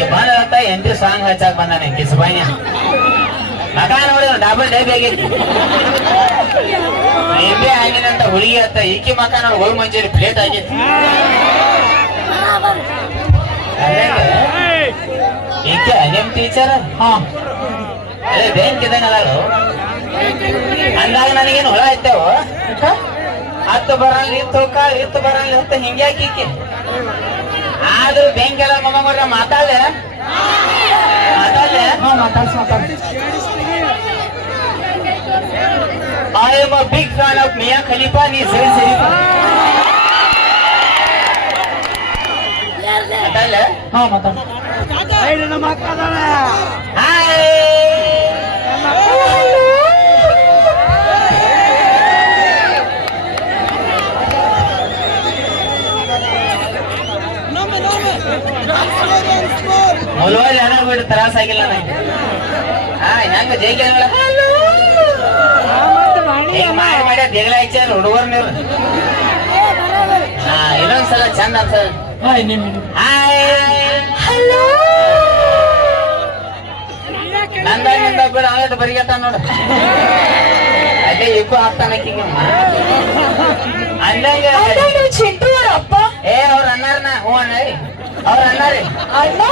ಈಕೆ ಬಂದ entry song ಹಚ್ಚಾಕ್ ಬಂದಾನೆ ಕಿಸ್ಬಾಯಿನ ಮಗ ನೋಡಿ ಡಬಲ್ ಡೈಬ್ ಆಗೈತಿ ನಿಂಬೆ ಆಗಿನಂತ ಹುಡುಗಿ ಅತ್ತ ಈಕೆ ಮಕ ನೋಡಿ ಹೋಗಿ ಮಂಜೂರಿ ಪ್ಲೇಟ್ ಆಗೈತಿ ಈಕೆ ನಿಮ್ ಟೀಚರ್ ಅದೇ ಬ್ಯಾಂಕ್ ಇದಂಗ ಅದಾರು ಅಂದಾಗ ನನಗೇನು ಹೊಳ ಇತ್ತೇವು ಹತ್ತು ಬರಂಗ್ ಇತ್ತು ಬರಂಗ್ ಇತ್ತು ಹಿಂಗ್ಯಾಕೆ ಈಕೆ ಆದ್ರೂ ಬ್ಯಾಂಕ್ ಎಲ್ಲ ಮಮ್ಮ ಮಾತಾಡ್ಲೆ I am a big fan of Mia Khalifa ni seri ಮಾತಾಡ್ಲೆ ಮೊಲವಲ್ಲಿ ಹಣ ಬಿಟ್ಟು ತ್ರಾಸ ಆಗಿಲ್ಲ ನಂಗೆ ಹೆಂಗ ಜೈಗೆ ಮಾಡಿ ದೇಗಲ ಹಚ್ಚಾರ ಹುಡುಗರ್ ನೀವು ಇನ್ನೊಂದ್ಸಲ ಚಂದ ಅನ್ಸಲ್ ನಂದ ಬಿಡ ಅವತ್ತು ಬರಿಗಟ್ಟ ನೋಡ ಅದೇ ಇಬ್ಬು ಆಗ್ತಾನ ಅಂದಂಗ ಚಿಂಟು ಅವ್ರ ಅಪ್ಪ ಅವ್ರ ಅನ್ನಾರನ ಹ್ಞೂ ಅಣ್ಣರಿ ಅವ್ರ ಅನ್ನಾರಿ ಅಣ್ಣ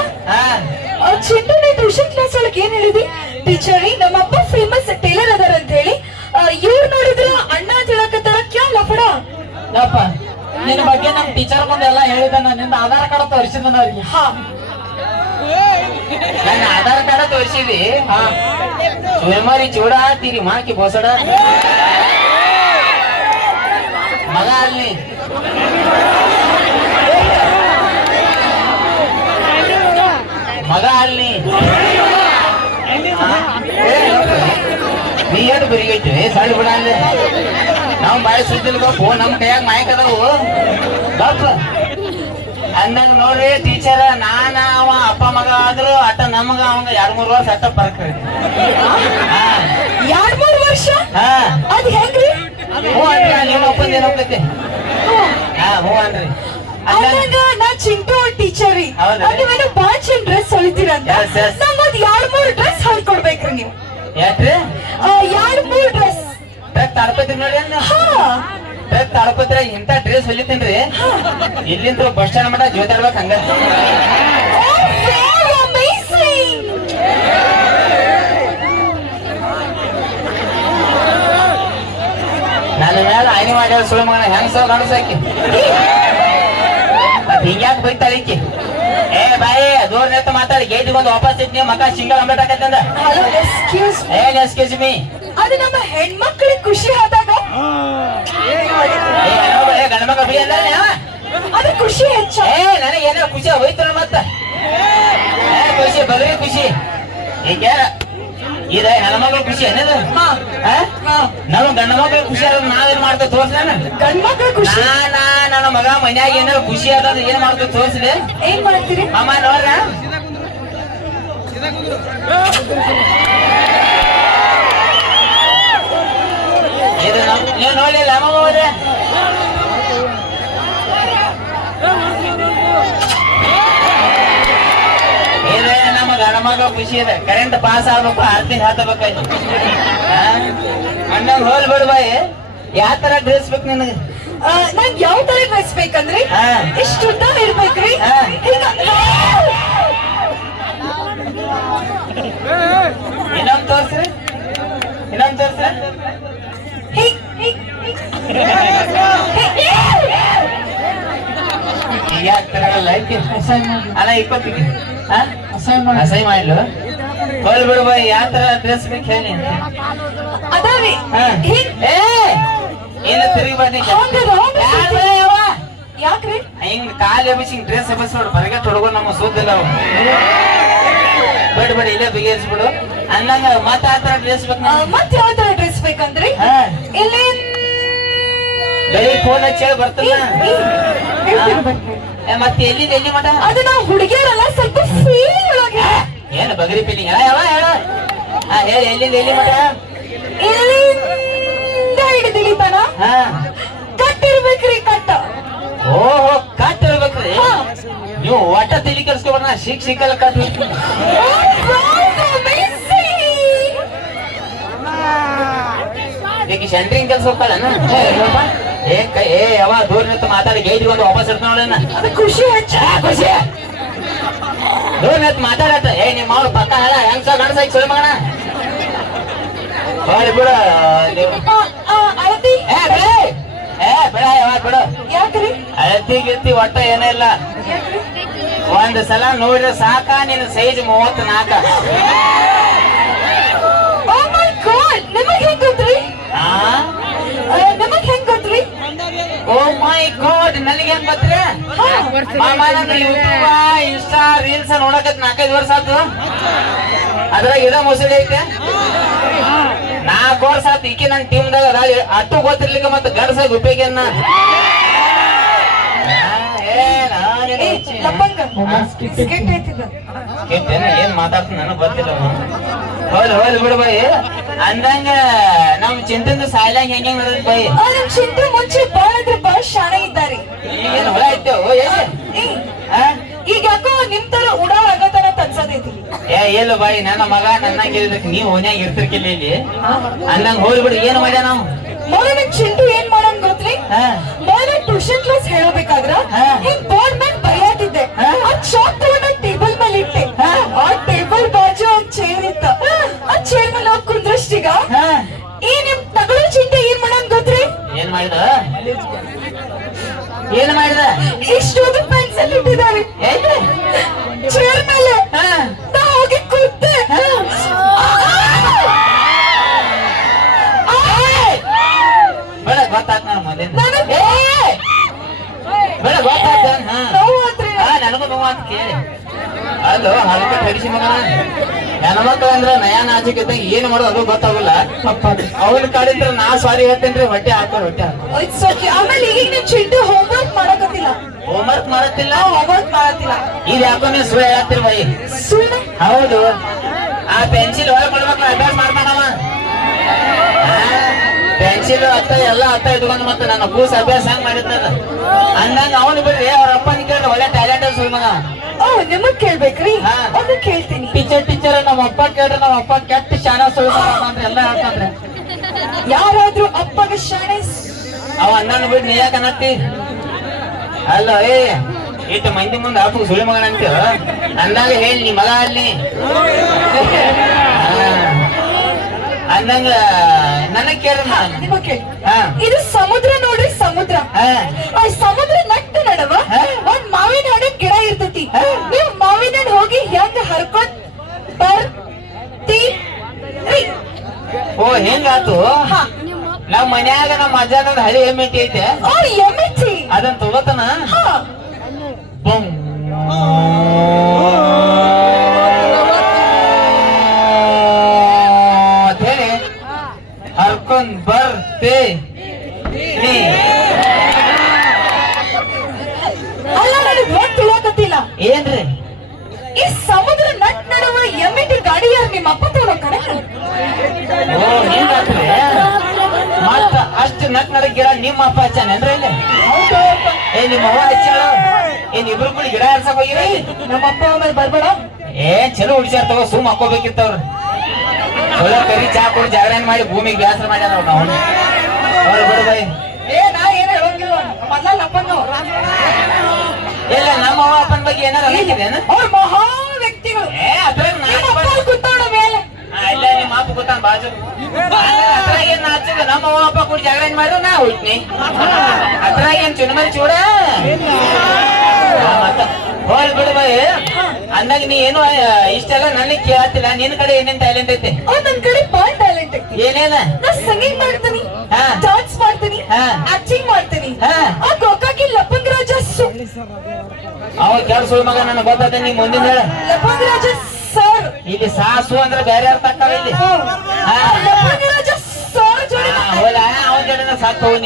ಚಿಂಟು ನೀ ಟ್ಯೂಷನ್ ಕ್ಲಾಸ್ ಒಳಗೆ ಏನ್ ಹೇಳಿದಿ ಟೀಚರಿ ನಮ್ಮಪ್ಪ ಫೇಮಸ್ ಟೇಲರ್ ಅದಾರ ಅಂತ ಹೇಳಿ ಇವ್ರು ನೋಡಿದ್ರ ಅಣ್ಣ ಅಂತ ಹೇಳಕತ್ತಾರ ಕ್ಯಾ ಲಫಡ ಯಪ್ಪ ನಿನ್ನ ಬಗ್ಗೆ ನಮ್ ಟೀಚರ್ ಬಂದೆಲ್ಲ ಹೇಳಿದ ನಿಂದ ಆಧಾರ್ ಕಾರ್ಡ್ ತೋರಿಸಿದ ಅವ್ರಿಗೆ ನನ್ನ ಆಧಾರ್ ಕಾರ್ಡ್ ತೋರಿಸಿದಿ ಚೂರಮಾರಿ ಚೂಡ ತೀರಿ ಮಾಕಿ ಬೋಸಡ ಮಗ ಅಲ್ಲಿ ಮಗ ಅಲ್ಲಿ ನೀ ಏನು ಬರಿಗೈತಿ ಸಳ್ಳಿ ಬಿಡ ಅಲ್ಲಿ ನಾವು ಬಾಯಿ ಸುದ್ದಿಲ್ ಗಪ್ಪು ನಮ್ ಕೈಯಾಗ ಮಾಯಕ್ ಅದಾವು ಗಪ್ಪ ಅಂದಂಗ ನೋಡ್ರಿ ಟೀಚರ್ ನಾನ ಅವ ಅಪ್ಪ ಮಗ ಆದ್ರು ಅಟ್ಟ ನಮಗ ಅವಂಗ 2-3 ವರ್ಷ ಅಟ್ಟ ಪರಕ್ 2-3 ವರ್ಷ ಅದ್ ಹೆಂಗ್ರಿ ಹ್ಞೂ ಅನ್ರಿ ನಿಮ್ಮ ಅಪ್ಪಂದ ಏನೋಗ್ತೈತಿ ಹ್ಞೂ ಅನ್ರಿ ಅಂದಂಗ ನಾ ಚಿಂಟು ಅವ್ರ ಟೀಚರ್ ನೀವೇನು ಬಾಳ ಚೆಂದ ಡ್ರೆಸ್ ಹೊಲಿತೀರಂತ ನಮ್ಮದ್ 2-3 ಡ್ರೆಸ್ ಹೊಲ್ಕೊಡ್ಬೇಕ್ರಿ ನೀವು ಯಾಕ್ರಿ 2-3 ಡ್ರೆಸ್ ತಾಡ್ಪತ್ರಿ ನೋಡಿ ತಾಡ್ಪತ್ರ ಇಂತ ಡ್ರೆಸ್ ಹೊಲಿತೀನ್ರಿ ಇಲ್ಲಿಂದ ಬಸ್ ಸ್ಟ್ಯಾಂಡ್ ಮಟ್ಟ ಜೋತಾಡ್ಬೇಕ ಹಂಗ ನನ್ನ ಮೇಲೆ ಆಯ್ನಿ ಮಾಡ್ಯಾವ ಸುಳ್ಳು ಮಗನ ಹೆಂಗ್ ಸೌ ಕಾಣಿಸಾಕಿ ಮತ್ ಹಿಂಗ್ಯಾಕ್ ಬೈತಾಳಿಕಿ ಬಾಯಿ ದೂರ ನಿಂತ ಮಾತಾಡಿ ಗೇಟ್ ಬಂದು ವಾಪಸ್ ಇದ್ ನೀವು ಮಕ್ಕ ಸಿಂಗಲ್ ಅಂಬೆಟ್ ಹಾಕತ್ತಂದ ಏನ್ ಎಕ್ಸ್ಕ್ಯೂಸ್ ಮೀ ಅದು ನಮ್ಮ ಹೆಣ್ಮಕ್ಳಿಗೆ ಖುಷಿ ಆದಾಗ ಗಂಡ್ಮಕ್ಳ ಬಿಡಿ ಅಂದ ಅದು ಖುಷಿ ಹೆಚ್ಚ ನನಗೆ ಏನೋ ಖುಷಿ ಹೋಯ್ತಲ್ಲ ಮತ್ತ ಖುಷಿ ಬಗ್ರಿ ಖುಷಿ ಈಗ ಇದ ಹೆಣ್ಮಕ್ಳು ಖುಷಿ ಅನ್ನದ ನಾವು ಗಂಡ ಮಕ್ಳು ಖುಷಿ ಆದ ನಾವೇನ್ ಮಾಡ್ತೇವೆ ತೋರ್ಸ್ಲೇನ ಗಂಡ್ಮಕ್ಳ ಖುಷಿ ನನ್ನ ಮಗ ಮನ್ಯಾಗ ಏನಾರ ಖುಷಿ ಆದ ಏನ್ ಮಾಡ್ತೇವೆ ತೋರ್ಸ್ಲಿ ಏನ್ ಮಾಡ್ತೀರಿ ಅಮ್ಮ ನೋಡ್ರ ಇದು ನೀವು ನೋಡ್ಲಿಲ್ಲ ಅಮ್ಮ ಹೋದ್ರೆ ಇದೆ ನಮ್ಮ ಗಣಮಗ ಖುಷಿ ಇದೆ ಕರೆಂಟ್ ಪಾಸ್ ಆಗ್ಬೇಕು ಆರ್ತಿ ಹಾಕಬೇಕಾಯ್ತು ಅಣ್ಣ ಹೋಲ್ ಬಿಡ್ಬಾಯಿ ಯಾವ ತರ ಡ್ರೆಸ್ ಬೇಕು ನಿನಗೆ ನಂಗೆ ಯಾವ ತರ ಡ್ರೆಸ್ ಬೇಕಂದ್ರಿ ಇಷ್ಟು ಉದ್ದ ಇರ್ಬೇಕ್ರಿ ಇನ್ನೊಂದು ತೋರ್ಸ್ರಿ ಅಲ್ಲ 20 ಅಸಹ್ಯ ಮಾಡ್ಲು ಹೋಲ್ ಬಿಡು ಬಾಯ್ ಯಾವ ತರ ಡ್ರೆಸ್ ಬೇಕು ಹೇಳಿ ಅದಾವಿ ಏನ ತಿರುಗಿ ಬನ್ನಿ ಯಾಕ್ರಿ ಹಿಂಗ್ ಕಾಲ್ ಎಬ್ಬಿಸಿ ಹಿಂಗ್ ಡ್ರೆಸ್ ಎಬ್ಬಿಸ್ ನೋಡು ಬರಗೆ ತೊಡಗೋ ನಮ್ಮ ಸೂದಿಲ್ಲ ಬೇಡ ಇಲ್ಲೇ ಬಿಗಿರಿಸ್ಬಿಡು ಅನ್ನಂಗ ಮತ್ತ ಆ ತರ ಡ್ರೆಸ್ ಬೇಕು ಮತ್ ಯಾವ ತರ ಡ್ರೆಸ್ ಬೇಕಂದ್ರಿ ಇಲ್ಲಿ ಬರೀ ಫೋನ್ ಹಚ್ಚಿ ಬರ್ತಲ್ಲ ಮತ್ತೆ ಎಲ್ಲಿ ಮಠ ಅದು ನಾವು ಹುಡುಗಿಯರಲ್ಲ ಸ್ವಲ್ಪ ಫೀಲ್ ಒಳಗೆ ಏನು ಬಗರಿ ಫೀಲಿಂಗ್ ಯಾವ ಹೇಳಿ ಎಲ್ಲಿ ಮಠ ಇಲ್ಲಿಂದ ಹಿಡಿದಿಲಿತನ ಕಟ್ಟಿರ್ಬೇಕ್ರಿ ಕಟ್ಟ ಓಹೋ ಕಟ್ ಹೇಳ್ಬೇಕ್ರಿ ಹಾ. ನೀವು ಒಟ್ಟ ತಿಳಿ ಕೆಲ್ಸ್ಕೊಬಾರ ಸಿಕ್ಕಲ್ಲ ಕಟ್ ಈಗ ಸೆಂಟ್ರಿಂಗ್ ಕೆಲ್ಸ ಹೋಗ್ತಾಳನ ಏ ಯಾವ ದೂರ ನಿಂತು ಮಾತಾಡಿ ಗೇಟ್ ಒಂದು ವಾಪಸ್ ಇರ್ತಾನ ನೋಡಣ್ಣ ಅದು ಖುಷಿ ಹೆಚ್ಚು. ಖುಷಿ ದೂರ ನಿಂತು ಮಾತಾಡತ್ತ ಏ ನಿಮ್ಮ ಅವ್ರು ಪಕ್ಕ ಹೇಳ ಹೆಂಗ್ಸ ಗಣಸ ಈಗ ಸುಳಿ ಮಗನ ಹೋಳಿ ಬಿಡು ನೀವು ಅಳತಿ ಏ ಬಿಡ ಯಾವಾಗ ಬಿಡು ಯಾಕ್ರಿ? ಅಳತಿ ಗಿರ್ತಿ ಒಟ್ಟ ಏನಿಲ್ಲ ಒಂದ್ ಸಲ ನೋಡಿದ್ರೆ ಸಾಕ ನಿನ್ನ ಸೈಜ್ 34 Oh my God! ನಿಮಗ್ ಹೆಂಗ್ ಗೊತ್ತ್ರಿ? ನಿಮಗ್ ಹೆಂಗ್ ಗೊತ್ತ್ರಿ? ಓ ಮೈ ಗಾಡ್ ನನಗೆ ಹೆಂಗ್ ಗೊತ್ತ್ರಿ ಮಾಮ ನನ್ನ ಯೂಟ್ಯೂಬ್ ಇನ್ಸ್ಟಾ ರೀಲ್ಸ್ ನೋಡಕತ್ 4-5 ವರ್ಷ ಆತು ಅದ್ರಾಗ ಇದ ಮುಸುಡಿ ಐತೆ 4 ವರ್ಷ ಆತು ಈಕಿ ನನ್ನ ಟೀಮ್ದಾಗ ಅದಾಳಿ ಅಟ್ಟು ಗೊತ್ತಿರ್ಲಿಕ್ಕೆ ಮತ್ತೆ ಗಂಡಸ ಗುಪ್ಪಿಗೆನ್ನ ಏ, ಲಪ್ಪಂಗ ಸ್ಕೆಟ್ ಐತಿದ. ಏನ್ ಮಾತಾಡ್ತ ನನಗ್ ಗೊತ್ತಿಲ್ಲ ಹೋಲ್ ಬಿಡು ಬೈ ಅಂದಂಗ ನಮ್ ಚಿಂತಿಂದ ಸಾಯ್ಲಂಗ್ ಹೆಂಗ್ ನಡೆದ್ ಬೈ ನಮ್ ಚಿಂತೆ ಮುಂಚೆ ಬಾಳ ಅಂದ್ರೆ ಬಾಳ ಶಾಣ ಇದ್ದಾರೆ. ಏನ್ ಹೊಳ ಐತೇವು ಏ, ಈಗ ಯಾಕೋ ನಿಮ್ ತರ ಉಡಾಳ ಆಗತಾರ ತನ್ಸದೈತಿ. ಇಲ್ಲ ಬಾಯಿ ನನ್ನ ಮಗ ನನ್ನಂಗ ಇರ್ಬೇಕು ನೀವ್ ಓನ್ಯಾಗ ಇರ್ತಿರ್ಕಿಲ್ಲ ಇಲ್ಲಿ ಅಂದಂಗ ಹೋಲ್ ಬಿಡು ಏನ್ ಮಾಡ್ಯ ನಾವು ಮೊದಲ ನಮ್ ಚಿಂಟು ಏನ್ ಮಾಡೋನ್ ಗೊತ್ತ್ರಿ? ಮೊದಲ ಟ್ಯೂಷನ್ ಕ್ಲಾಸ್ ಹೇಳಬೇಕಾದ್ರ ಹಿಂಗ್ ಬೋರ್ಡ್ ಮೇಲೆ ಬರೆಯಾತಿದ್ದೆ. ಆ ಚಾಕ್ ತಗೊಂಡ ಟೇಬಲ್ ಮೇಲೆ ಇಟ್ಟೆ. ಆ ಟೇಬಲ್ ಬಾಜು ಒಂದ್ ಚೇರ್ ಇತ್ತ. ಆ ಚೇರ್ ಮೇಲೆ ಹೋಗ್ ಕುಂದ್ರಷ್ಟೀಗ ಈ ನಿಮ್ ತಗೊಳ್ಳೋ ಚಿಂಟೆ ಏನ್ ಮಾಡೋನ್ ಗೊತ್ತ್ರಿ? ಏನ್ ಮಾಡಿದ ಇಷ್ಟೊಂದು ಪೆನ್ಸಿಲ್ ಇಟ್ಟಿದ್ದಾರೆ ಚೇರ್ ಮೇಲೆ. ನಾ ಹೋಗಿ ಕೂತೆ. ಬೇಡ ಗೊತ್ತಾತ್ ನಾನು ಮುಂದೆ ನನಗ್ ಬೇಡ ಗೊತ್ತಾತ ನೋವಾತ್ರಿ. ನನಗೂ ನೋವು ಅಂತ ಕೇಳಿ ಅದು ಹಲ್ಕ ಕಡಿಸಿ ಮಗನ ನನ್ನ ಮಕ್ಕಳು ಅಂದ್ರೆ ನಯಾ ನಾಚಿಕಿದ್ದ ಏನ್ ಮಾಡೋದು ಅದು ಗೊತ್ತಾಗಲ್ಲ ಅವನ ಕಾಡಿದ್ರೆ ನಾ ಸಾರಿ ಹೇಳ್ತೇನ್ರಿ ಹೊಟ್ಟೆ ಹಾಕೋ It's okay. ಆಮೇಲೆ ಈಗ ನಿಮ್ ಚಿಂಟು ಹೋಮ್ವರ್ಕ್ ಮಾಡಕತ್ತಿಲ್ಲ. ಹೋಮ್ವರ್ಕ್ ಮಾಡತ್ತಿಲ್ಲ ಹೋಮ್ವರ್ಕ್ ಮಾಡತ್ತಿಲ್ಲ. ಇದು ಯಾಕೋ ನೀವು ಸುಳ್ಳು ಹೇಳತ್ತೀರಿ ಬೈ ಸುಳ್ಳು. ಹೌದು ಆ ಪೆನ್ಸಿಲ್ ಹೊರಗೆ ಕೊಡ್ಬೇಕು ಅಭ್ಯಾಸ ಮಾಡ್ತಾನವ ಪೆನ್ಸಿಲ್ ಅತ್ತ ಎಲ್ಲ ಅತ್ತ ಇಟ್ಕೊಂಡು ಮತ್ತೆ ನನ್ನ ಕೂಸ್ ಅಭ್ಯಾಸ ಹೆಂಗ್ ಮಾಡಿದ್ನದ ಅಂದಂಗ ಅವನು ಬಿಡ್ರಿ ಅವ್ರ ಅಪ್ಪನ ಕೇಳಿ ಒಳ್ಳೆ ಟ್ಯಾಲೆಂಟ್ ಸುಳ್ಳು ಮಗ ನಿಮಗ್ ಕೇಳ್ಬೇಕ್ರಿ? ಹಾ. ಅದು ಕೇಳ್ತೀನಿ. ಟೀಚರ್ ನಮ್ಮ ಅಪ್ಪ ಕೇಳ್ರಿ ನಮ್ಮ ಅಪ್ಪ ಕೆಟ್ಟ ಶಾಣ ಸುಳ್ಳು ಅಂದ್ರೆ ಎಲ್ಲ ಹೇಳ್ತಾನ್ರಿ ಯಾರಾದ್ರೂ ಅಪ್ಪಗ ಶಾಣೆ ಅವ ಅಣ್ಣನ ಬಿಟ್ಟು ನೀ ಯಾಕೆ ಅನ್ನತ್ತಿ ಅಲ್ಲ ಇಟ್ಟು ಮಂದಿ ಮುಂದೆ ಅಪ್ಪಗೆ ಸುಳಿ ಮಗನ ಅಂತೀವ ಅಂದಾಗ ಹೇಳಿ ನೀ ಮಗ ಅಲ್ಲಿ ಅಂದಂಗ ನನಗ್ ಕೇಳ ನಿಮಗ್ ಕೇಳಿ. ಇದು ಸಮುದ್ರ ನೋಡ್ರಿ ಸಮುದ್ರ. ಆ ಸಮುದ್ರ ನಟ್ಟ ನಡವ ಒಂದ್ ಮಾವಿನ ಹಣ್ಣಿನ ಗಿಡ ಇರ್ತೈತಿ. ನೀವ್ ಮಾವಿನ ಹಣ್ಣು ಹೋಗಿ ಹೆಂಗ ಹರ್ಕೊಂಡ್ ಬರ್ತೀರಿ? ಓ ಹೆಂಗಾತು ನಾವ್ ಮನ್ಯಾಗ ನಮ್ಮ ಅಜ್ಜನ ಹಳಿ ಎಮ್ಮೆಟ್ಟಿ ಐತೆ ಎಮ್ಮೆಚ್ಚಿ ಅದನ್ನ ತಗೋತನ ಹೇಳಿ ಹರ್ಕೊಂಡ್ ಬರ್ತೆ ಅಲ್ಲ ನನಗ್ ಒಂದ್ ತಿಳಿಯಾಕತ್ತಿಲ್ಲ. ಏನ್ರಿ ಈ ಸಮುದ್ರ ನಟ್ ನಡುವ ಎಮ್ಮೆಟ್ಟಿ ಗಾಡಿ ಯಾರು ನಿಮ್ಮ ಅಪ್ಪ ತೋರೋ ಕಡೆ? ಓ ಹಿಂಗಾತ್ರಿ ಮತ್ತ ಅಷ್ಟು ನಟ್ ನಡಕ್ ಗಿಡ ನಿಮ್ಮ ಅಪ್ಪ ಹಚ್ಚಾನೇನ್ರಿ ಇಲ್ಲಿ ನಿಮ್ಮ ಅವ್ವ ಹಚ್ಚಾಳ ಇಬ್ರು ಕೂಡ ಗಿಡ ಹರ್ಸಕ್ ಹೋಗಿರಿ ನಮ್ಮ ಅಪ್ಪ ಆಮೇಲೆ ಬರ್ಬೇಡ. ಚಲೋ ಹುಡ್ಸ್ಯಾರ ತಗೋ ಸುಮ್ ಹಾಕೋಬೇಕಿತ್ತವ್ರ ಚಲೋ ಕರಿ ಚಾ ಕೊಡಿ ಜಾಗರಣೆ ಮಾಡಿ ಭೂಮಿಗೆ ಬ್ಯಾಸರ ಮಾಡ್ಯಾರ ನಾವು ಬಿಡು ಬೈ ನಾ ಏನ್ ಹೇಳೋಂಗಿಲ್ಲ. ಮೊದ್ಲ ಲಪ್ಪಂಗ ಇಲ್ಲ ನಮ್ಮ ಅವ್ವ ಅಪ್ಪನ ಬಗ್ಗೆ ಏನಾರ ಹೇಳಿದೇನು ಅವ್ರ ಮಹಾ ವ್ಯಕ್ತಿಗಳು. ಅದ್ರಾಗ ಕೂತಾಳ ಮೇಲೆ. ಇಲ್ಲ ನಿಮ್ಮ ಅಪ್ಪ ಕೂತಾನ ಬಾಜು ಅದ್ರಾಗ ಏನ್ ನಾಚಿದ ನಮ್ಮ ಅವ್ವ ಅಪ್ಪ ಕೂಡ ಜಾಗರಣೆ ಮಾಡಿದ್ರು ನಾ ಹುಟ್ನಿ ಅದ್ರಾಗ ಏನ್ ಚುನಮರಿ ಚೂಡ ಮತ್ತ ಹೋಲ್ ಬಿಡು ಬೈ ಅಂದಾಗ ನೀ ಏನು ಇಷ್ಟೆಲ್ಲ ನನಗ್ ಕೇಳತ್ತಿಲ್ಲ ನಿನ್ ಕಡೆ ಏನೇನ್ ಟ್ಯಾಲೆಂಟ್ ಐತೆ ನನ್ ಕಡೆ ಬಾಳ್ ಟ್ಯಾಲೆಂಟ್ ಐತಿ. ಏನೇನ ನಾ ಸಂಗೀತ ಮಾಡ್ತೀನಿ, ಹಾ. ಡಾನ್ಸ್ ಮಾಡ್ತೀನಿ, ಹಾ. ಆಕ್ಟಿಂಗ್ ಮಾಡ್ತೀನಿ. ಹಾ. ಆ ಗೋಕಾಕಿ ಲಪಂಗ್ ರಾಜ ಅವ ಕೆಲ್ಸ ಮಗ ನನಗ್ ಗೊತ್ತಾದ ನೀ ಮುಂದಿನ ಹೇಳ ಲಪಂಗ್ ರಾಜ ಸರ್ ಇಲ್ಲಿ ಸಾಸು ಅಂದ್ರೆ ಬೇರೆ ಅರ್ಥ ಆಗ್ತಾವ ಇಲ್ಲಿ ಲಪಂಗ್ ರಾಜ ಸರ್ ಜೋಡಿ ಅವನ ಜೊತೆ ಸತ್ ಹೋಗಿ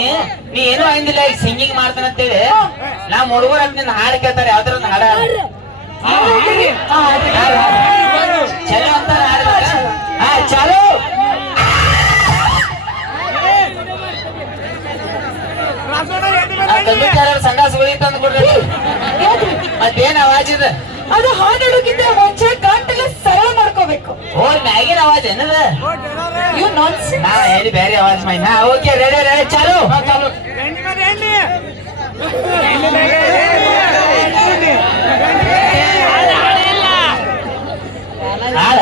ನೀ ಏನು ಆಗಿಲ್ಲ ಈಗ ಸಿಂಗಿಂಗ್ ಮಾಡ್ತಾನಂತೇಳಿ ನಾ ಹುಡುಗರ ನಿನ್ನ ಹಾಡು ಕೇಳ್ತಾರೆ ಯಾವ್ದಾರ ಒಂದು ಹಾಡ ಚಲೋ ಅಂತ ಹಾಡ್ಬೇಕ ಚಲೋ ಇದಕ್ಕೆ ಯಾರು ಸಂಡಾಸ್ ಗುಳಿ ತಂದು ಕೊಡ್ರಿ ಯಾಕ್ರಿ? ಮತ್ತೇನ್ ಅವಾಜ್ ಇದೆ ಅದು ಹಾಡೋದಕ್ಕಿಂತ ಮುಂಚೆ ಗಂಟೆಲ್ಲ ಸರಳ ಮಾಡ್ಕೋಬೇಕು. ಓ ಮ್ಯಾಗಿನ ಅವಾಜ್ ಏನದ ಯು ನಾನ್ಸೆನ್ಸ್. ನಾ ಹೇಳಿ ಬೇರೆ ಅವಾಜ್ ಮೈ ನಾ ಓಕೆ ರೆಡಿ ರೆಡಿ ಚಾಲು ಚಾಲು ಹಾಡ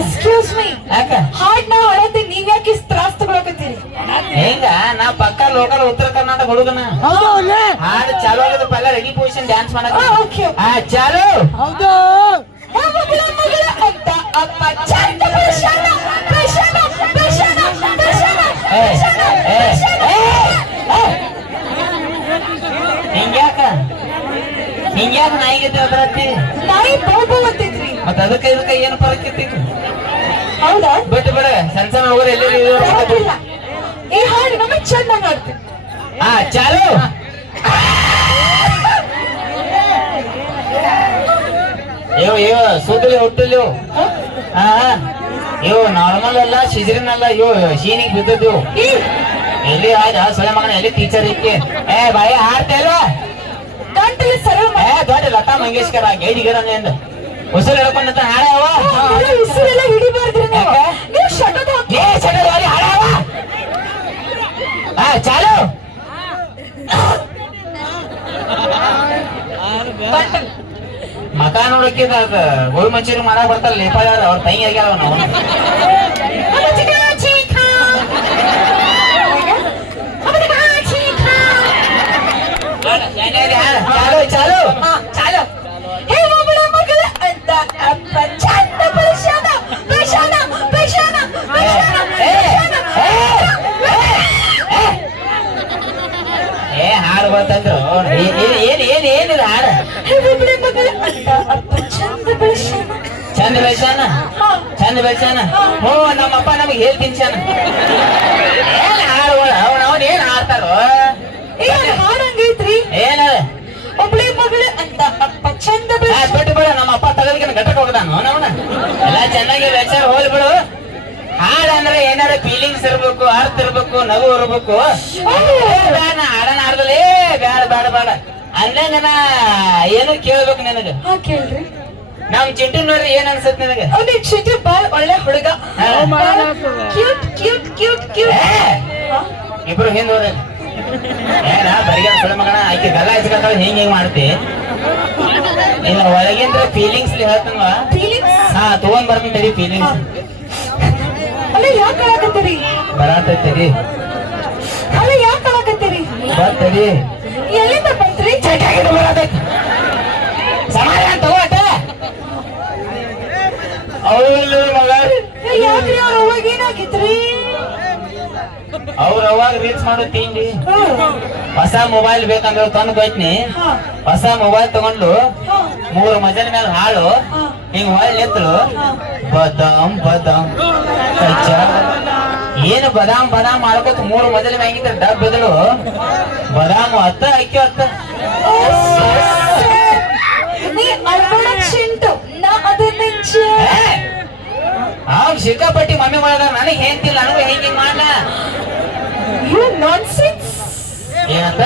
ಎಕ್ಸ್ಕ್ಯೂಸ್ ಮೀ, ಯಾಕ ಹಾಡ್ನ ಹಾಡತ್ತೆ ನೀವ್ ಯಾಕೆ ಇಷ್ಟ್ ತ್ರಾಸ್ ತಗೊಳಕತ್ತೀರಿ? ಹೆಂಗ ನಾ ಪಕ್ಕ ಲೋಕಲ್ ಉತ್ತರ ಕರ್ನಾಟಕ ಹುಡುಗನ ಹಾಡು ಚಾಲು ಆಗದ ಪಲ್ಲ ರೆಡಿ ಪೊಸಿಷನ್ ಡ್ಯಾನ್ಸ್ ಮಾಡಕ ಓಕೆ ಚಾಲು ಮಗಳ ಅಂತ ಅಪ್ಪ ಚಂದ ಪ್ರಶಾನ ಪ್ರಶಾನ ಪ್ರಶಾನ ಪ್ರಶಾನ ಹಿಂಗ್ಯಾಕ ಹಿಂಗ್ಯಾಕ ನಾಯಿಗೆ ಅದ್ರತ್ತಿ ನಾಯಿ ಬಹು ಅಂತಿದ್ರಿ. ಮತ್ತ ಅದಕ್ಕೆ ಇದಕ್ಕೆ ಏನು ಫರಕ್ ಇತ್ತು ಹೌದಾ? ಬಿಟ್ಟು ಬಿಡ ಸಣ್ಣ ಸಣ್ಣ ಹುಡುಗರು ಎಲ್ಲೆಲ್ಲಿ ಪರವಾಗಿಲ್ಲ. ಈ ಹಾಡು ನಮಗೆ ಚಂದ ಮಾಡ್ತೀವಿ. ಚಾಲು ಇವ ಸುದ್ದಿ ಹುಟ್ಟಲು ಇವು ನಾರ್ಮಲ್ ಅಲ್ಲ ಸಿಜರಿನ್ ಅಲ್ಲ ಇವು ಶೀನಿಗೆ ಬಿದ್ದದ್ದು ಎಲ್ಲಿ ಆಯ್ತು ಸೊಳ್ಳೆ ಮಗನ ಎಲ್ಲಿ ಟೀಚರ್ ಇಕ್ಕೆ ಬಾಯಿ ಹಾಡ್ತಾ ಇಲ್ವಾ ಗಂಟೆಗೆ ಸರಳ ದೊಡ್ಡ ಲತಾ ಮಂಗೇಶ್ಕರ ಗೈಡಿಗರ ಅಂದ ಉಸಿರು ಹೇಳ್ಕೊಂಡಂತ ಹಾಡವ ಉಸಿರೆಲ್ಲ ಹಿಡಿಬಾರ್ದ್ರಿ ನೀವು. ನೀವು ಶಟದ ಹಾಡವ ಚಾಲು ಮಕ ನೋಡಕ್ಕೆ ಗೋಲ್ ಮಂಚೂರಿ ಮಾಡಕ್ ಬರ್ತಾರ ಲೇಪಾಳ ಅವ್ರ ತಂಗಿ ಆಗ್ಯಾರ ನಾವು ಚಾಲು ಚಾಲು ಚಾಲು ಹೇ ಮಗಳ ಮಗಳ ಅಂತ ಅಪ್ಪ ಚಂದ ಪ್ರಶಾನ ಪ್ರಶಾನ ಪ್ರಶಾನ ಹಾಡು ಬಂತಂದ್ರು ಏನಿಲ್ಲ ಹಾಡ ಹೇ ಮಗಳ ಮಗಳ ಅಂತ ಅಪ್ಪ ಚಂದ ಪ್ರಶಾನ ಚಂದ ಬೆಳ್ಸಾನ ಚಂದ ಬೆಳ್ಸಾನ ಹ್ಞೂ ನಮ್ಮಪ್ಪ ನಮಗೆ ಹೇಳ್ತೀನಿ ಚಾನ ಏನ್ ಹಾಡುಗಳು ಅವ್ನ ಏನ್ ಹಾಡ್ತಾರೋ ಹಾಡಂಗೈತ್ರಿ. ಏನದ ಒಬ್ಳೆ ಮಗಳು ಅಂತ ಅಪ್ಪ ಚಂದ ಬಿಟ್ಟು ಬಿಡು ನಮ್ಮ ಅಪ್ಪ ತಗದಕ್ಕೆ ಘಟಕ ಹೋಗದಾನು ಅವನ ಎಲ್ಲ ಚೆನ್ನಾಗಿ ಬೆಳ್ಸಾರ ಹೋಲ್ ಬಿಡು ಹಾಡ ಅಂದ್ರೆ ಏನಾರ ಫೀಲಿಂಗ್ಸ್ ಇರ್ಬೇಕು ಅರ್ಥ ಇರ್ಬೇಕು ನಗು ಇರ್ಬೇಕು ಹಾಡನ ಹಾಡ್ದಲೇ ಬ್ಯಾಡ ಬೇಡ ಬೇಡ ಅಂದಂಗ ನಾ ಏನು ಕೇಳ್ಬೇಕು ನಿನಗ ಕೇಳ್ರಿ. ನಮ್ ಚಿಂಟು ನೋಡ್ರಿ ಏನ್ ಅನ್ಸತ್ ನಿನಗ ಅವ್ನಿಗೆ ಚಿಂಟು ಬಾಳ್ ಒಳ್ಳೆ ಹುಡುಗ. Cute cute cute cute. ಇಬ್ರು ಹಿಂದ್ ಹೋದ್ರಿ ಏನ ಬರಿಗ ಸುಳ್ಳ ಮಗನ ಆಕೆ ಗಲ್ಲ ಹಚ್ಕೊಂಡ ಹಿಂಗ್ ಹಿಂಗ್ ಮಾಡ್ತಿ ಇಲ್ಲ ಒಳಗಿಂದ ಫೀಲಿಂಗ್ಸ್ ಹೇಳ್ತಂಗ ತಗೊಂಡ್ ಬರ್ತೀನಿ ತಡಿ ಫೀಲಿಂಗ್ಸ್ ಅಲ್ಲ ಯಾಕೆ ಹೇಳಕತ್ತೀರಿ? ಬರಾತೈತಿ ಅಲ್ಲ ಯಾಕೆ ಹೇಳಕತ್ತೀರಿ? ಬರ್ತಡಿ ಎಲ್ಲಿಂದ ಬಂತ್ರಿ? ಚಟಾಗಿದ ಬರಾತೈತಿ ಸಮಾಧಾನ ತಗೋಟ ಅವಳು ಮಗ ಯಾಕ್ರಿ ಅವ್ರ ಅವಾಗ ಏನಾಗಿತ್ರಿ? ಅವ್ರ ಅವಾಗ ರೀಲ್ಸ್ ಮಾಡೋ ತಿಂಡಿ ಹೊಸ ಮೊಬೈಲ್ ಬೇಕಂದ್ರೆ ತಂದು ಹೋಯ್ತೀನಿ ಹೊಸ ಮೊಬೈಲ್ ತಗೊಂಡು 3 ಮಜಲ್ ಮೇಲೆ ಹಾಳು ಹಿಂಗ್ ಹೊಳ್ ನಿಂತಳು ಬದಾಮ್ ಬದಾಮ್ ಏನು ಬದಾಮ್ ಬದಾಮ್ ಮಾಡ್ಕೊತ 3 ಮಜಲ್ ಮ್ಯಾಗಿದ್ರೆ ಡಬ್ ಬದಲು ಬದಾಮ್ ಹತ್ತ ಅಕ್ಕಿ ಹತ್ತ ನೀ ಅಳ್ಬೇಡ ಚಿಂಟು, ನಾ ಅದನ್ನ ಅವ್ ಸಿಕ್ಕಾಪಟ್ಟಿ ಮಮ್ಮಿ ಮಾಡದ ನನಗೆ ಹೇಳ್ತಿಲ್ಲ ನನಗೂ ಹೆಂಗ್ ಹಿಂಗ್ ಮಾಡ್ಲ ಯು ನಾನ್ಸೆನ್ಸ್. ಏನಂತ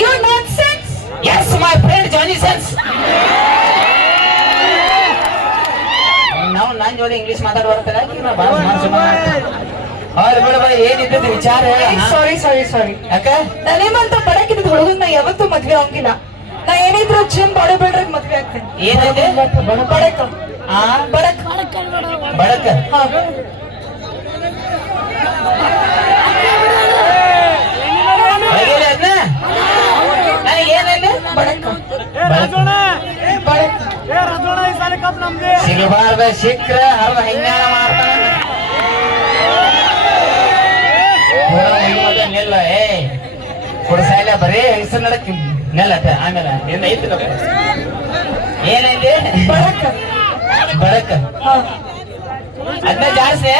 you nonsense. Yes my friend Johnny Sins ನಾವು ನನ್ ಜೋಡಿ ಇಂಗ್ಲಿಷ್ ಮಾತಾಡ ಬರ್ತಾರೆ ಅವ್ರು ಬಿಡ ಏನಿದ್ದದ್ದು ವಿಚಾರ ಸಾರಿ ಸಾರಿ ಸಾರಿ. ಯಾಕ ನಾನೇಮಂತ ಬಡಕಿದ್ ಹುಡುಗನ್ ನಾ ಯಾವತ್ತೂ ಮದ್ವೆ ಆಗಿಲ್ಲ. ನಾ ಏನಿದ್ರು ಜಿಮ್ ಬಾಡಿ ಬಿಲ್ಡರ್ ಮದ್ವೆ ಆಗ್ತೇನೆ. ಏನೈತೆ ಬಡಕ ಬಡಕ್ ಬಡಕ ನನಗೇನೈತೆ ಬಡಕ ಸಿಗಬಾರ್ದ ಸಿಕ್ಕ್ರ ಹರ್ದ ಹೆಂಗಾನ ಮಾಡ್ತಾನ ನಿಲ್ಲ ಕುಡ್ಸಾಯಿಲ್ಲ ಬರೀ ಹೆಸರು ನಡಕ್ ನೆಲ್ಲಟ ಆಮೇಲೆ ಏನ್ ಐತಿ ಏನೈತಿ ಬಡಕ ಬಡಕ ಅದನ್ನ ಜಾಸ್ತಿ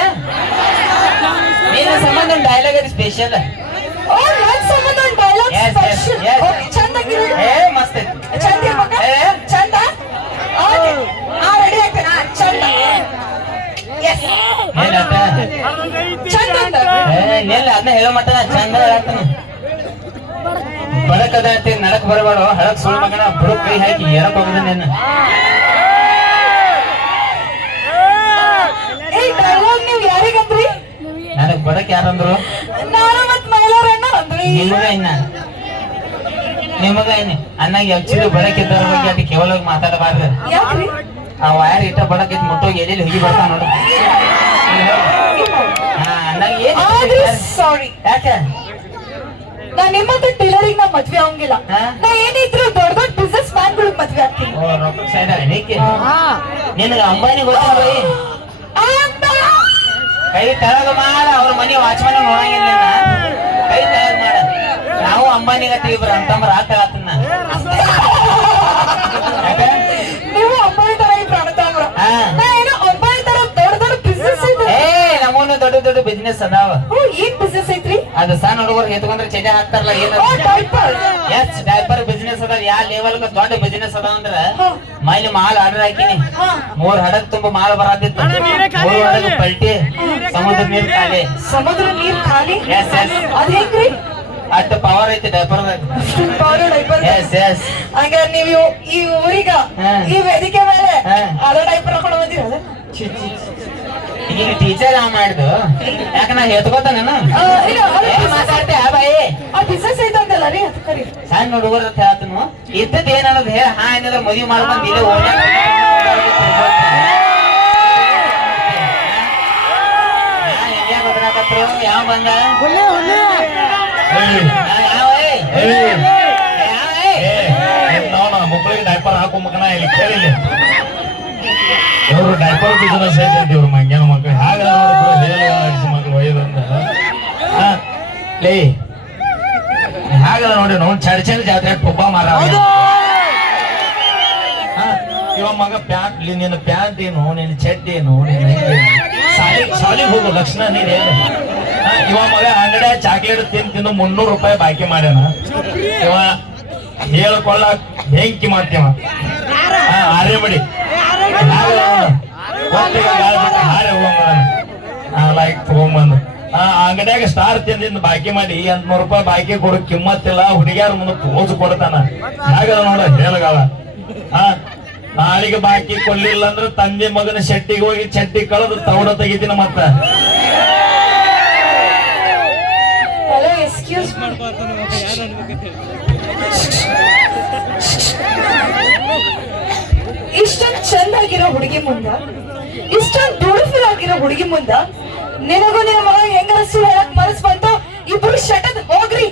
ನೀನ ಸಂಬಂಧ ಒಂದು ಡೈಲಾಗ್ ಅದು ಸ್ಪೆಷಲ್ ಓ ನನ್ ಸಂಬಂಧ ಒಂದು ಡೈಲಾಗ್ ಸ್ಪೆಷಲ್. ಓಕೆ ಚಂದಾಗಿದೆ. ಮಸ್ತ್ ಐತಿ ಚಂದ ಇರ್ಬೇಕಾ? ಚಂದ ಓಕೆ ರೆಡಿ ಆಗ್ತೇನೆ ಚಂದ ಎಸ್ ಏನಂತ ಚಂದ ಅಂತ ನೆಲ್ಲ ಅದನ್ನ ಹೇಳೋ ಮಟ್ಟ ಚಂದ ಹೇಳ್ತಾನೆ ಬಡಕದಾತಿ ನಡಕ್ ಬರಬೇಡ ಹಳಕ್ ಸುಳ್ಳು ಮಗನ ಬುಡಕ್ ಕೈ ಹಾಕಿ ಎರಕ್ ಹೋಗುದ ನೀನು. ಈ ಡೈಲಾಗ್ ನೀವ್ ಯಾರಿಗಂದ್ರಿ? ನನಗ್ ಬಡಕ್ ಯಾರಂದ್ರು? ನಾನು ಮತ್ ಮೈಲಾರಣ್ಣ ಅಂದ್ರಿ. ನಿಮಗ ಏನ್ ಅನ್ನಾಗ ಎಲ್ಚಿದ್ರು ಬಡಕ್ ಇದ್ದವ್ರ ಬಗ್ಗೆ ಅದು ಕೇವಲ ಮಾತಾಡಬಾರ್ದು. ಯಾಕ್ರಿ? ಆ ವಯರ್ ಇಟ್ಟ ಬಡಕ್ ಇದ್ ಮುಟ್ಟೋಗಿ ಎಲ್ಲಿ ಹೋಗಿ ಬರ್ತಾವ ನೋಡು. ಸಾರಿ, ಯಾಕೆ ನಾ ನಿಮ್ಮಂತ ಟೈಲರಿಂಗ್ ನಾ ಮದ್ವೆ ಆಗಂಗಿಲ್ಲ. ಹಾ? ನಾ ಏನಿದ್ರು ದೊಡ್ಡ ದೊಡ್ಡ ಬಿಸ್ನೆಸ್ ಮ್ಯಾನ್ ಗಳಿಗೆ ಮದ್ವೆ ಆಗ್ತೀನಿ. ನಿನಗ ಅಂಬಾನಿ ಗೊತ್ತಿಲ್ಲ ಬೈ. ಕೈ ತೆಳಗ ಮಾಡ ಅವ್ರ ಮನೆ ವಾಚ್ಮನ್ ನೋಡಂಗಿಲ್ಲ ಕೈ ತೆಳಗ ಮಾಡ. ನಾವು ಅಂಬಾನಿಗತ್ತಿ ಇಬ್ರು ಅಂತಂಬ್ರ ಆತನ ನೀವು ಅಂಬಾನಿ ತರ ಇಬ್ರು ಅಣ್ಣತಮ್ಮ. ನಾ ಏನೋ ಅಂಬಾನಿ ತರ ದೊಡ್ಡ ದೊಡ್ಡ ಬಿಸ್ನೆಸ್ ಇದೆ. ನಮ್ಮನ್ನು ದೊಡ್ಡ ದೊಡ್ಡ ಬಿಸ್ನೆಸ್ ಅದಾವ. ಏನ್ ಬಿಸ್ನೆಸ್ ಐತ್ರಿ? ಅದು ಸಣ್ಣ ಹುಡುಗರು ಎತ್ಕೊಂಡ್ರೆ ಚಟ ಹಾಕ್ತಾರಲ್ಲ ಎಸ್ ಡೈಪರ್ ಬಿಸ್ನೆಸ್ ಅದ. ಯಾವ ಲೆವೆಲ್ ದೊಡ್ಡ ಬಿಸ್ನೆಸ್ ಅದ ಅಂದ್ರ ಮೈಲಿ ಮಾಲ್ ಆರ್ಡರ್ ಹಾಕಿನಿ. 3 ಹಡಗ್ ತುಂಬ ಮಾಲ್ ಬರತ್ತಿತ್ತು. 3 ಹಡಗ್ ಪಲ್ಟಿ ಸಮುದ್ರ ನೀರ್ ಖಾಲಿ. ಸಮುದ್ರ ನೀರ್ ಖಾಲಿ? Yes yes. ಅದ್ ಹೆಂಗ್ರಿ? ಅಷ್ಟ ಪವರ್ ಐತಿ ಡೈಪರ್ದಾಗ. S S. ಹಂಗ ನೀವು ಈ ಊರಿಗ ಈ ವೇದಿಕೆ ಮೇಲೆ ಅದ ಡೈಪರ್ ಹಾಕೊಂಡು ಬಂದಿರಲ್ಲ. ಈಗ ಟೀಚರ್ ಮಾಡಿದ್ದು ಯಾಕ ನಾ ಹೇಳ್ಕೋತ ನಾನು ಮಾತಾಡ್ತೆ ಬಾಯಿ. ಆ ಬಿಸ್ನೆಸ್ ಐತಂತಲ್ಲ ರೀ ಅದು ಕರಿ. ಸಣ್ಣ ಹುಡುಗರ ಹೇಳ್ತನು ಇದ್ದದ್ ಏನನ್ನೋದು ಹೇಳ. ಹಾ ಏನಾದ್ರು ಮದುವೆ ಮಾಡ್ಕೊಂಡ್ ಇಲ್ಲೇ ಓಡ್ಯಾಕ ಯಾವ ಬಂದ ಮಕ್ಕಳಿಗೆ ಡೈಪರ್ ಹಾಕೋ ಮಗನ ಇಲ್ಲಿ ಕೇಳಿಲ್ಲ. ಇವ್ರು ಡೈಪರ್ ಬಿಸ್ನೆಸ್ ಐತೆ ಅಂತ ಇವ್ರು ಮಂಗ್ಯಾನ ಮಕ್ಕಳು ಹಾಗ ಮಕ್ಕಳು ಒಯ್ದಂದ ಲೇ ಹಾಗಲ್ಲ ನೋಡಿ ನಾವು ಚಡ್ಚಲ್ ಜಾತ್ರೆ ಒಬ್ಬ ಮಾರ ಇವ ಮಗ ಪ್ಯಾಂಟ್ ನಿನ್ನ ಪ್ಯಾಂಟ್ ಏನು ನಿನ್ನ ಚಡ್ಡಿ ಏನು ಸಾಲಿಗೆ ಹೋಗು ಲಕ್ಷಣ ನೀನೇನು. ಇವ ಮಗ ಅಂಗಡಿಯ ಚಾಕ್ಲೇಟ್ ತಿಂದು 300 ರೂಪಾಯಿ ಬಾಕಿ ಮಾಡ್ಯಾನ. ಇವ ಹೇಳ್ಕೊಳ್ಳ ಬೆಂಕಿ ಮಾಡ್ತೀವ ಆರೇ ಬಡಿ ಹಾರೆ ಲೈಕ್ ತಗೊಂಬಂದು ಅಂಗಡಿಯಾಗ ಸ್ಟಾರ್ ತಿಂದಿಂದ ಬಾಕಿ ಮಾಡಿ 800 ರೂಪಾಯಿ ಬಾಕಿ ಕೊಡು ಕಿಮ್ಮತ್ತಿಲ್ಲ. ಹುಡುಗಿಯಾರ ಮುಂದೆ ಪೋಸ್ ಕೊಡ್ತಾನ. ಹಾಗದ ನೋಡ ಹೇಳಗಾವ. ನಾಳಿಗೆ ಬಾಕಿ ಕೊಡ್ಲಿಲ್ಲ ಅಂದ್ರೆ ತಂದೆ ಮಗನ ಶೆಟ್ಟಿಗೆ ಹೋಗಿ ಚಡ್ಡಿ ಕಳೆದು ತೌಡ ತೆಗಿತೀನಿ ಮತ್ತ. ಎಕ್ಸ್ಕ್ಯೂಸ್ ಇಷ್ಟೊಂದು ಚಂದಾಗಿರೋ ಹುಡುಗಿ ಮುಂದ, ಇಷ್ಟೊಂದು ಬ್ಯೂಟಿಫುಲ್ ಆಗಿರೋ ಹುಡುಗಿ ಮುಂದ ನಿನಗೂ ನಿನ್ನ ಮಗ ಹೆಂಗಾರ ಸುಳ್ಳು ಹೇಳಕ್ ಮನಸ್ ಬಂತು? ಇಬ್ರು ಶಟದ್ ಹೋಗ್ರಿ.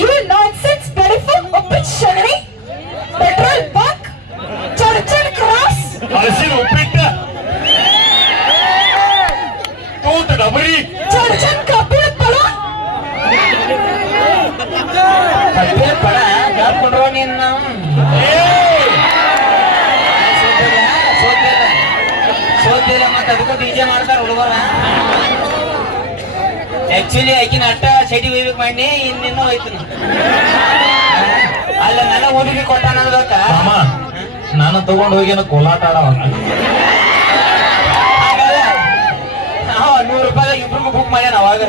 ಯು ನಾನ್ಸೆನ್ಸ್ ಬ್ಯೂಟಿಫುಲ್ ಒಪ್ಪಿಟ್ ಶಗಣಿ ಪೆಟ್ರೋಲ್ ಬಂಕ್ ಚರ್ಚ್ ಕ್ರಾಸ್ ಹಲಸಿನ ಉಪ್ಪಿಟ್ಟ ತೂತ ಡಬರಿ ಚರ್ಚ್ ಕಬ್ಬಿಣ ಪಳ ಕಬ್ಬೆ ಪಡ ಹಾಕೊಂಡ್ರೋ ನಿನ್ನ ಸೋತಿಲ್ಲ ಮತ್ತೆ ಅದಕ್ಕೂ ಡಿಜೆ ಮಾಡ್ತಾರ ಹುಡುಗರ. ಆಕ್ಚುಲಿ ಆಕಿನ ಅಟ್ಟ ಚಟಿ ಒಯ್ಬೇಕು ಮಾಡಿ ಇನ್ನಿನ್ನೂ ಹೋಯ್ತು. ಅಲ್ಲ ನನ್ನ ಹುಡುಗಿ ಕೊಟ್ಟಾನ ಅನ್ಬೇಕ. ನಾನು ತಗೊಂಡು ಹೋಗಿ ಕೋಲಾಟ ಆಡವಲ್ಲ. ಹಾಗಲ್ಲ 100 ರೂಪಾಯಿ ಇಬ್ರಿಗೂ ಬುಕ್ ಮಾಡ್ಯಾನ ಅವಾಗ.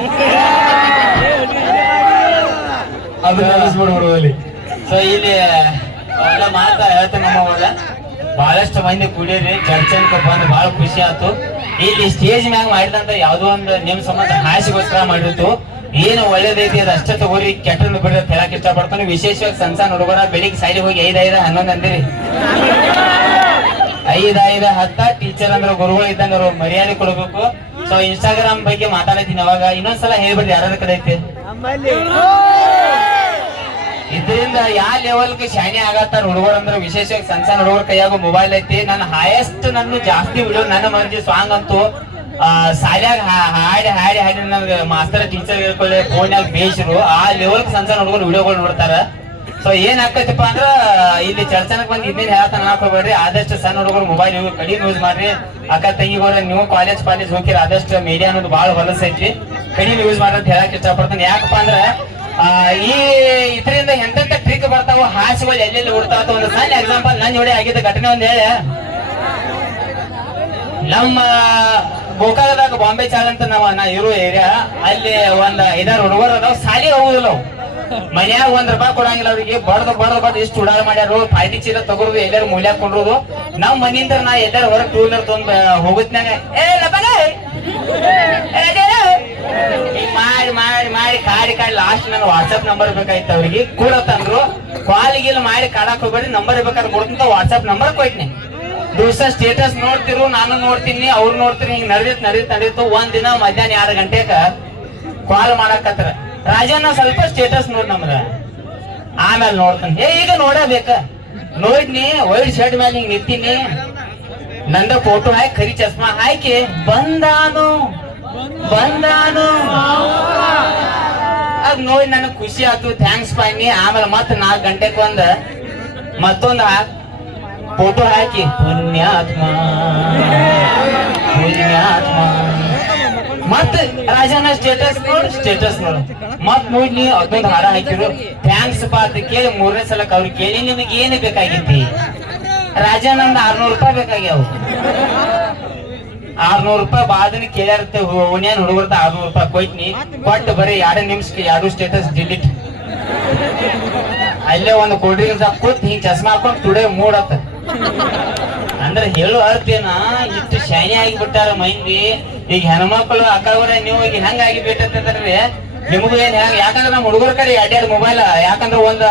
ಅದು ಕಲಿಸ್ಬಿಡ್ಬಿಡುವಲ್ಲಿ. ಸೊ ಇಲ್ಲಿ ಎಲ್ಲ ಮಾತಾ ಹೇಳ್ತೇನೆ ನಮ್ಮವಾಗ. ಬಹಳಷ್ಟು ಮಂದಿ ಕುಡಿಯರಿ ಚರ್ಚನ್ಕ ಬಂದು ಬಹಳ ಖುಷಿ ಆಯ್ತು. ಇಲ್ಲಿ ಸ್ಟೇಜ್ ಮ್ಯಾಗ ಮಾಡಿದಂತ ಯಾವ್ದೋ ಒಂದು ನಿಮ್ ಸಂಬಂಧ ಹಾಸಿಗೋಸ್ಕರ ಮಾಡಿರ್ತು. ಏನು ಒಳ್ಳೇದೈತಿ ಅದು ಅಷ್ಟೇ ತಗೋರಿ, ಕೆಟ್ಟನ್ನು ಬಿಡ್ರಿ ಅಂತ ಹೇಳಕ್ ಇಷ್ಟಪಡ್ತಾನೆ. ವಿಶೇಷವಾಗಿ ಸಣ್ಣ ಹುಡುಗರ ಬೆಳಿಗ್ಗೆ ಸೈಡ್ ಹೋಗಿ 5, 5, 11 ಅಂದಿರಿ. 5, 5, 10 ಟೀಚರ್ ಅಂದ್ರೆ ಗುರುಗಳು ಇದ್ದಂಗ ಅವ್ರು ಮರ್ಯಾದೆ ಕೊಡ್ಬೇಕು. ಸೊ ಇನ್ಸ್ಟಾಗ್ರಾಮ್ ಬಗ್ಗೆ ಮಾತಾಡತೀನಿ ಅವಾಗ. ಇನ್ನೊಂದ್ಸಲ ಹೇಳ್ಬಿಡ್ರಿ ಯಾರ ಕಡೆ ಐತಿ ಇದರಿಂದ ಯಾವ ಲೆವೆಲ್ಗೆ ಶಾಣಿ ಆಗತ್ತಾರ ಹುಡುಗರು ಅಂದ್ರೆ. ವಿಶೇಷವಾಗಿ ಸಣ್ಣ ಹುಡುಗರ ಕೈಯಾಗ ಮೊಬೈಲ್ ಐತಿ. ನನ್ನ ಹೈಯೆಸ್ಟ್ ನನ್ನ ಜಾಸ್ತಿ ವಿಡಿಯೋ ನನ್ನ ಮರ್ಜಿ ಸಾಂಗ್ ಅಂತೂ ಶಾಲ್ಯಾಗ ಹಾಡಿ ಹಾಡಿ ಹಾಡಿ ನಮ್ಗೆ ಮಾಸ್ತರ್ ಟೀಚರ್ ಹೇಳ್ಕೊಳ್ಳಿ ಫೋನ್ಯಾಗ ಬೇಯಿಸ್ರು. ಆ ಲೆವೆಲ್ಗೆ ಸಣ್ಣ ಹುಡುಗರು ವಿಡಿಯೋಗಳು ನೋಡ್ತಾರ. ಸೊ ಏನ್ ಆಕೈತಿಪ್ಪ ಅಂದ್ರ ಇಲ್ಲಿ ಚರ್ಚನಕ್ ಬಂದು ಇನ್ನೇನ್ ಹೇಳ್ತಾನ ಹಾಕೋಬೇಡ್ರಿ. ಆದಷ್ಟು ಸಣ್ಣ ಹುಡುಗರು ಮೊಬೈಲ್ ಕಡಿಮೆ ಯೂಸ್ ಮಾಡ್ರಿ. ಅಕ್ಕ ತಂಗಿಗೋರ ನೀವು ಕಾಲೇಜ್ ಹೋಗಿರ ಆದಷ್ಟು ಮೀಡಿಯಾ ಅನ್ನೋದು ಬಹಳ ಹೊಲಸೈತಿ, ಕಡಿಮೆ ಯೂಸ್ ಮಾಡ್ರಿ ಅಂತ ಹೇಳಕ್ ಇಷ್ಟಪಡ್ತಾನೆ. ಯಾಕಪ್ಪ ಅಂದ್ರ ಈ ಇದರಿಂದ ಎಂತೆಂತ ಟ್ರಿಕ್ ಬರ್ತಾವ, ಹಾಸಿಗಳು ಎಲ್ಲೆಲ್ಲಿ ಹುಡ್ತಾವ. ಒಂದು ಸಣ್ಣ ಎಕ್ಸಾಂಪಲ್ ನನ್ನ ಜೋಡಿ ಆಗಿದ್ದ ಘಟನೆ ಒಂದ್ ಹೇಳ. ನಮ್ಮ ಗೋಕಾಕದಾಗ ಬಾಂಬೆ ಚಾಲ್ ಅಂತ ನಾ ಇರೋ ಏರಿಯಾ ಅಲ್ಲಿ ಒಂದ್ 5-6 ಹುಡುಗರು ಅದಾವ. ಸಾಲಿ ಹೋಗುದಿಲ್ಲ ಅವು. ಮನ್ಯಾಗ ₹1 ಕೊಡಂಗಿಲ್ಲ ಅವ್ರಿಗೆ ಬಡ್ದು ಇಷ್ಟು ಉಡಾಳ ಮಾಡ್ಯಾರು ಪಾಯ್ತಿ ಚೀಲ ತಗೋದು ಎಲ್ಲಾರು ಮೂಲ್ಯಾಗ ಕೊಂಡ್ರು ನಾವ್ ಮನಿಯಿಂದ ನಾ ಎಲ್ಲಾರು ಹೊರಗೆ 2 ವೀಲರ್ ತೊಗೊಂಡ್ ಹೋಗುತ್ನಾಗ ಮಾಡಿ ಕಾಡಿ ಲಾಸ್ಟ್ ನನ್ನ ವಾಟ್ಸ್ಆಪ್ ನಂಬರ್ ಬೇಕಾಯ್ತು ಅವ್ರಿಗೆ ಕೂಡ ತಂದ್ರು ಕಾಲಿಗಿಲ್ ಮಾಡಿ ಕಾಡಕ್ ಹೋಗ್ಬೇಡಿ ನಂಬರ್ ಬೇಕಾದ್ರೆ ಕೊಡ್ತಂತ ವಾಟ್ಸ್ಆಪ್ ನಂಬರ್ ಕೊಯ್ತೀನಿ ದಿವಸ ಸ್ಟೇಟಸ್ ನೋಡ್ತಿರು ನಾನು ನೋಡ್ತೀನಿ ಅವ್ರು ನೋಡ್ತೀನಿ ಹಿಂಗ್ ನಡೀತು ಒಂದ್ ದಿನ ಮಧ್ಯಾಹ್ನ 2 ಗಂಟೆಗ ಕಾಲ್ ಮಾಡಕತ್ರ ರಾಜಣ್ಣ ಸ್ವಲ್ಪ ಸ್ಟೇಟಸ್ ನೋಡ್ ನಮ್ದ ಆಮೇಲೆ ನೋಡ್ತಾನೆ ಈಗ ನೋಡಬೇಕ ನೋಡ್ನಿ ವೈಟ್ ಶರ್ಟ್ ಮೇಲೆ ಹಿಂಗ್ ನಿಂತೀನಿ ನಂದ ಫೋಟೋ ಹಾಕಿ ಖರಿ ಚಸ್ಮಾ ಹಾಕಿ ಬಂದಾನು ಅದ್ ನೋಡಿ ನನಗ್ ಖುಷಿ ಆಯ್ತು ಥ್ಯಾಂಕ್ಸ್ ಪಾಯ್ನಿ ಆಮೇಲೆ ಮತ್ 4 ಗಂಟೆಕ್ ಮತ್ತೊಂದ ಫೋಟೋ ಹಾಕಿ ಪುಣ್ಯಾತ್ಮ ಮತ್ ರಾಜನ ಸ್ಟೇಟಸ್ ನೋಡು ಮತ್ ನೋಡಿ ಅದೊಂದು ಹಾಡ ಹಾಕಿರು ಥ್ಯಾಂಕ್ಸ್ ಪಾ ಅಂತ ಕೇಳಿ 3ನೇ ಸಲಕ್ ಅವ್ರಿಗೆ ಕೇಳಿ ನಿಮಗೆ ಏನು ಬೇಕಾಗಿತ್ತಿ ರಾಜನ ಒಂದ್ ₹600 ಬೇಕಾಗ್ಯಾವ ₹600 ಬಾದನ ಕೇಳ್ಯಾರತ್ತೆ ಓನ್ಯಾನ್ ಹುಡುಗರ್ತ ₹600 ಕೊಯ್ತೀನಿ ಕೊಟ್ಟು ಬರೀ 2 ನಿಮಿಷಕ್ಕೆ 2 ಸ್ಟೇಟಸ್ ಡಿಲೀಟ್ ಅಲ್ಲೇ ಒಂದು ಕೋಲ್ಡ್ ಡ್ರಿಂಕ್ಸ್ ಕೂತ್ ಹಿಂಗ್ ಚಸ್ಮಾ ಹಾಕೊಂಡ್ ತುಡೆ ಮೂಡತ್ತ ಅಂದ್ರೆ ಹೇಳು ಅರ್ಥೇನ ಇಷ್ಟು ಶೈನಿ ಆಗಿಬಿಟ್ಟಾರ ಮಂದಿ ಈಗ ಹೆಣ್ಮಕ್ಳು ಅಕ್ಕವ್ರ ನೀವು ಈಗ ಹೆಂಗ ಆಗಿಬಿಟ್ಟಂತಂದ್ರೆ ನಿಮಗೂ ಏನ್ ಹೆಂಗ ಯಾಕಂದ್ರೆ ನಮ್ಮ ಹುಡುಗರ ಕಡೆ 2 ಮೊಬೈಲ್ ಯಾಕಂದ್ರೆ ಒಂದ್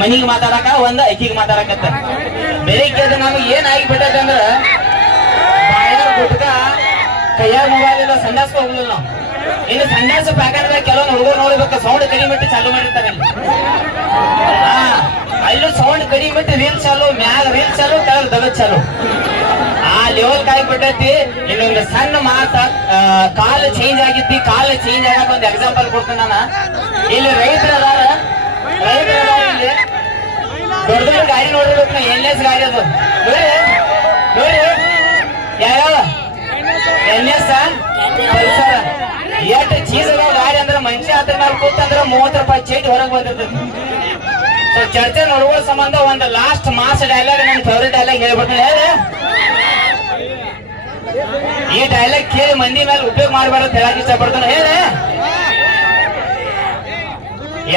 ಮನಿಗೆ ಮಾತಾಡಕ ಒಂದ್ ಅಕ್ಕಿಗೆ ಮಾತಾಡಕತ್ತ ಬೆಳಿಗ್ಗೆ ಅದು ನಮಗ್ ಏನ್ ಆಗಿಬಿಟ್ಟಂದ್ರ ಗುಟ್ಕ ಕೈಯಾಗ ಮೊಬೈಲ್ ಇಲ್ಲ ಸಂಡಾಸ್ಕ ಹೋಗ್ಲಿಲ್ಲ ನಾವು ಇನ್ನು ಸಂಡಾಸ ಪ್ಯಾಕೆಟ್ ಕೆಲವೊಂದು ಹುಡುಗರು ನೋಡ್ಬೇಕು ಸೌಂಡ್ ಕಡಿಮೆ ಇಟ್ಟು ಚಾಲು ಮಾಡಿರ್ತಾರೆ ಅಲ್ಲೂ ಸೌಂಡ್ ಕಡಿಮೆ ಇಟ್ಟು ರೀಲ್ ಚಾಲು ಮ್ಯಾಗ ರೀಲ್ ಚಾಲು ಕೆಳಗೆ ದಗದ್ ಚಾಲು ಆ ಲೆವೆಲ್ ಕಾಯಿ ಬಿಟ್ಟೈತಿ ಇನ್ನೊಂದು ಸಣ್ಣ ಮಾತ ಕಾಲ ಚೇಂಜ್ ಆಗಿತ್ತಿ ಕಾಲ ಚೇಂಜ್ ಆಗಕ್ ಒಂದು ಎಕ್ಸಾಂಪಲ್ ಕೊಡ್ತೀನಿ ನಾನು ಇಲ್ಲಿ ರೈತರು ಅದಾರ ಇಲ್ಲಿ ದೊಡ್ಡ ದೊಡ್ಡ ಗಾಡಿ ನೋಡಿರ್ಬೇಕು NS ಗಾಡಿ ಅದು ನೋಡಿ ಯಾವ NS ಪಲ್ಸರ್ ಎಷ್ಟು ಚೀಸ್ ಅದಾವ ಗಾಡಿ ಅಂದ್ರೆ ಮನುಷ್ಯ ಹತ್ರ ಮೇಲೆ ಕೂತಂದ್ರೆ ₹30 ಚೇಂಜ್ ಹೊರಗೆ ಬಂದಿರ್ತದೆ ಸೊ ಚರ್ಚೆ ನೋಡುವ ಸಂಬಂಧ ಒಂದು ಲಾಸ್ಟ್ ಮಾಸ್ ಡೈಲಾಗ್ ನನ್ನ ಫೇವ್ರೇಟ್ ಡೈಲಾಗ್ ಹೇಳ್ಬಿಡ್ತೀನಿ ಹೇಳಿ ಈ ಡೈಲಾಗ್ ಕೇಳಿ ಮಂದಿ ಮೇಲೆ ಉಪಯೋಗ ಮಾಡಬಾರ್ದು ಹೇಳಕ್ ಇಷ್ಟಪಡ್ತಾನೆ ಹೇಳಿ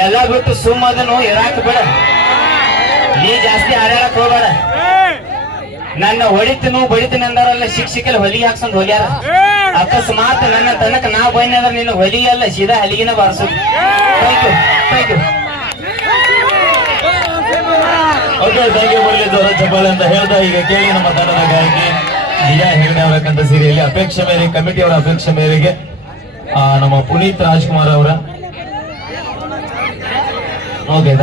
ಎಲ್ಲ ಬಿಟ್ಟು ಸುಮ್ಮದನು ಇರಾಕ್ ಬೇಡ ನೀ ಜಾಸ್ತಿ ಹಾಡಾಡಕ್ ಹೋಗ್ಬೇಡ ನನ್ನ ಹೊಡಿತೀನಿ ಬಡಿತೀನಿ ಅಂದಾರಲ್ಲ ಶಿಕ್ಷಕಲ್ಲಿ ಹೊಲಿಗೆ ಹಾಕ್ಸೊಂಡ್ ಹೋಗ್ಯಾರ ಅಕಸ್ಮಾತ್ ನನ್ನ ತನಕ ನಾ ಬಂದ್ರೆ ನಿನ್ನ ಹೊಲಿಗೆಲ್ಲ ಸೀದಾ ಹಲಿಗಿನ ಬಾರಿಸು thank you okay thank you Murali ಜೋರ ಚಪ್ಪಾಳೆ ಅಂತ ಹೇಳ್ತಾ ಈಗ ಕೇಳಿ ನಮ್ಮ ತಂಡದ ಗಾಯಕಿ ನಿಜಾ ಹೆಗಡೆ ಅವರ ಕಂಠ ಸೀರೆಯಲ್ಲಿ ಅಪೇಕ್ಷೆ ಮೇರೆಗೆ ಕಮಿಟಿಯವರ ಅಪೇಕ್ಷೆ ಮೇರೆಗೆ ನಮ್ಮ ಪುನೀತ್ ರಾಜ್ಕುಮಾರ್ ಅವರ ಓಕೆ